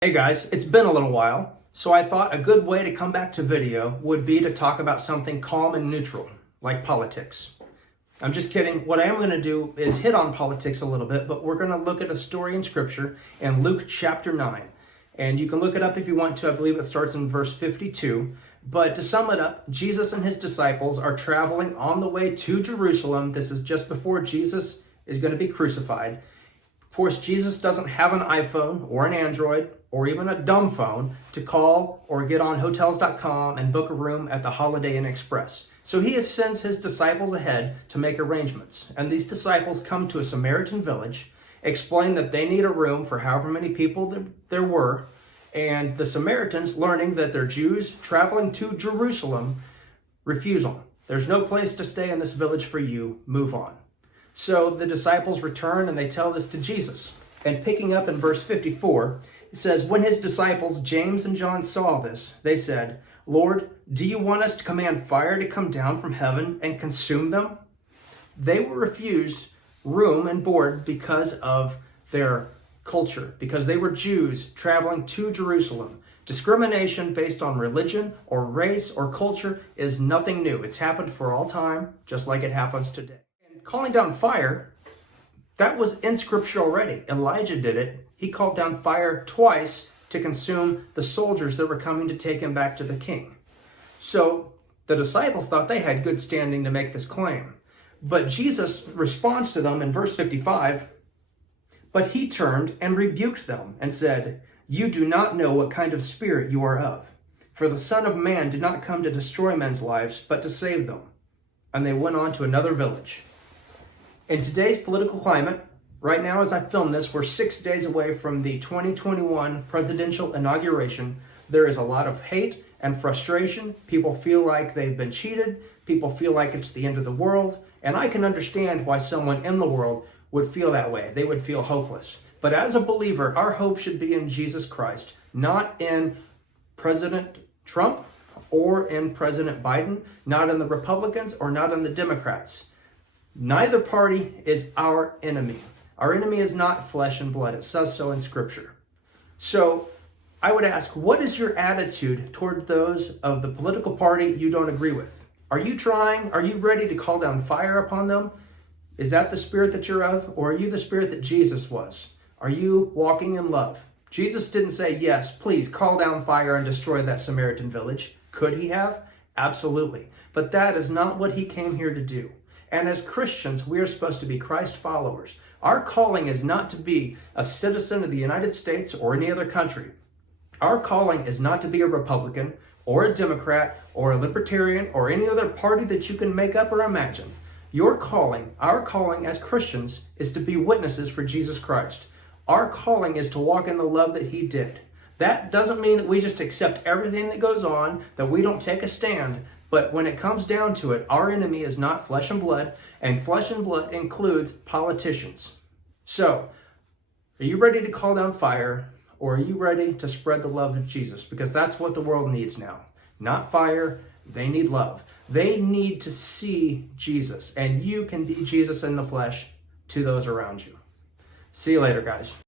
Hey guys, it's been a little while, so I thought a good way to come back to video would be to talk about something calm and neutral, like politics. I'm just kidding. What I am going to do is hit on politics a little bit, but we're going to look at a story in Scripture in Luke chapter 9. And you can look it up if you want to. I believe it starts in verse 52. But to sum it up, Jesus and his disciples are traveling on the way to Jerusalem. This is just before Jesus is going to be crucified. Of course, Jesus doesn't have an iPhone or an Android or even a dumb phone to call or get on Hotels.com and book a room at the Holiday Inn Express. So he sends his disciples ahead to make arrangements. And these disciples come to a Samaritan village, explain that they need a room for however many people there were. And the Samaritans, learning that they're Jews traveling to Jerusalem, refuse them. There's no place to stay in this village for you. Move on. So the disciples return and they tell this to Jesus. And picking up in verse 54, it says, when his disciples, James and John, saw this, they said, Lord, do you want us to command fire to come down from heaven and consume them? They were refused room and board because of their culture, because they were Jews traveling to Jerusalem. Discrimination based on religion or race or culture is nothing new. It's happened for all time, just like it happens today. And calling down fire, that was in Scripture already. Elijah did it. He called down fire twice to consume the soldiers that were coming to take him back to the king. So the disciples thought they had good standing to make this claim. But Jesus responds to them in verse 55, but he turned and rebuked them and said, you do not know what kind of spirit you are of. For the Son of Man did not come to destroy men's lives, but to save them. And they went on to another village. In today's political climate, right now as I film this, we're 6 days away from the 2021 presidential inauguration. There is a lot of hate and frustration. People feel like they've been cheated. People feel like it's the end of the world. And I can understand why someone in the world would feel that way. They would feel hopeless. But as a believer, our hope should be in Jesus Christ, not in President Trump or in President Biden, not in the Republicans or not in the Democrats. Neither party is our enemy. Our enemy is not flesh and blood. It says so in Scripture. So I would ask, what is your attitude toward those of the political party you don't agree with? Are you ready to call down fire upon them? Is that the spirit that you're of? Or are you the spirit that Jesus was? Are you walking in love? Jesus didn't say, yes, please call down fire and destroy that Samaritan village. Could he have? Absolutely. But that is not what he came here to do. And as Christians, we are supposed to be Christ followers. Our calling is not to be a citizen of the United States or any other country. Our calling is not to be a Republican or a Democrat or a Libertarian or any other party that you can make up or imagine. Your calling, our calling as Christians, is to be witnesses for Jesus Christ. Our calling is to walk in the love that he did. That doesn't mean that we just accept everything that goes on, that we don't take a stand. But when it comes down to it, our enemy is not flesh and blood includes politicians. So, are you ready to call down fire, or are you ready to spread the love of Jesus? Because that's what the world needs now. Not fire, they need love. They need to see Jesus, and you can be Jesus in the flesh to those around you. See you later, guys.